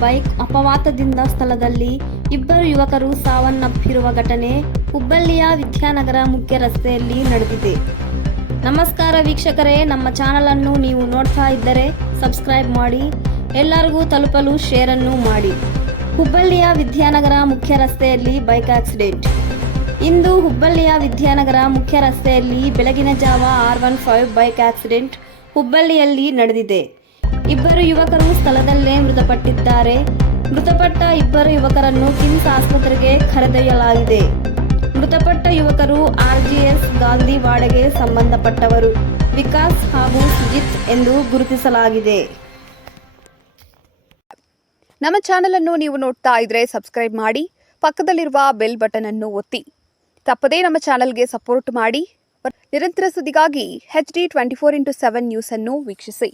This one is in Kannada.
ಬೈಕ್ ಅಪವಾತದಿಂದ ಸ್ಥಳದಲ್ಲಿ ಇಬ್ಬರು ಯುವಕರು ಸಾವನ್ನಪ್ಪಿರುವ ಘಟನೆ ಹುಬ್ಬಳ್ಳಿಯ ವಿದ್ಯಾನಗರ ಮುಖ್ಯ ರಸ್ತೆಯಲ್ಲಿ ನಡೆದಿದೆ. ನಮಸ್ಕಾರ ವೀಕ್ಷಕರೇ, ನಮ್ಮ ಚಾನಲನ್ನು ನೀವು ನೋಡ್ತಾ ಇದ್ದರೆ ಸಬ್ಸ್ಕ್ರೈಬ್ ಮಾಡಿ, ಎಲ್ಲರಿಗೂ ತಲುಪಲು ಶೇರನ್ನು ಮಾಡಿ. ಹುಬ್ಬಳ್ಳಿಯ ವಿದ್ಯಾನಗರ ಮುಖ್ಯ ರಸ್ತೆಯಲ್ಲಿ ಬೈಕ್ ಆಕ್ಸಿಡೆಂಟ್. ಇಂದು ಹುಬ್ಬಳ್ಳಿಯ ವಿದ್ಯಾನಗರ ಮುಖ್ಯ ರಸ್ತೆಯಲ್ಲಿ ಬೆಳಗಿನ ಜಾವ R one five bike accident ಹುಬ್ಬಳ್ಳಿಯಲ್ಲಿ ನಡೆದಿದೆ. ಇಬ್ಬರು ಯುವಕರು ಸ್ಥಳದಲ್ಲೇ ಮೃತಪಟ್ಟಿದ್ದಾರೆ. ಮೃತಪಟ್ಟ ಇಬ್ಬರು ಯುವಕರನ್ನು ಕಿಮ್ಸ್ ಆಸ್ಪತ್ರೆಗೆ ಕರೆದೊಯ್ಯಲಾಗಿದೆ. ಮೃತಪಟ್ಟ ಯುವಕರು ಆರ್ಜಿಎಸ್ ಗಾಂಧಿವಾಡೆಗೆ ಸಂಬಂಧಪಟ್ಟವರು. ವಿಕಾಸ್ ಹಾಗೂ ಸುಜಿತ್ ಎಂದು ಗುರುತಿಸಲಾಗಿದೆ. ನಮ್ಮ ಚಾನೆಲ್ ಅನ್ನು ನೀವು ನೋಡ್ತಾ ಇದ್ರೆ ಸಬ್ಸ್ಕ್ರೈಬ್ ಮಾಡಿ, ಪಕ್ಕದಲ್ಲಿರುವ ಬೆಲ್ ಬಟನ್ ಅನ್ನು ಒತ್ತಿ. ತಪ್ಪದೇ ನಮ್ಮ ಚಾನೆಲ್ಗೆ ಸಪೋರ್ಟ್ ಮಾಡಿ. ನಿರಂತರ ಸುದ್ದಿಗಾಗಿ H D twenty four into seven news ಅನ್ನು ವೀಕ್ಷಿಸಿ.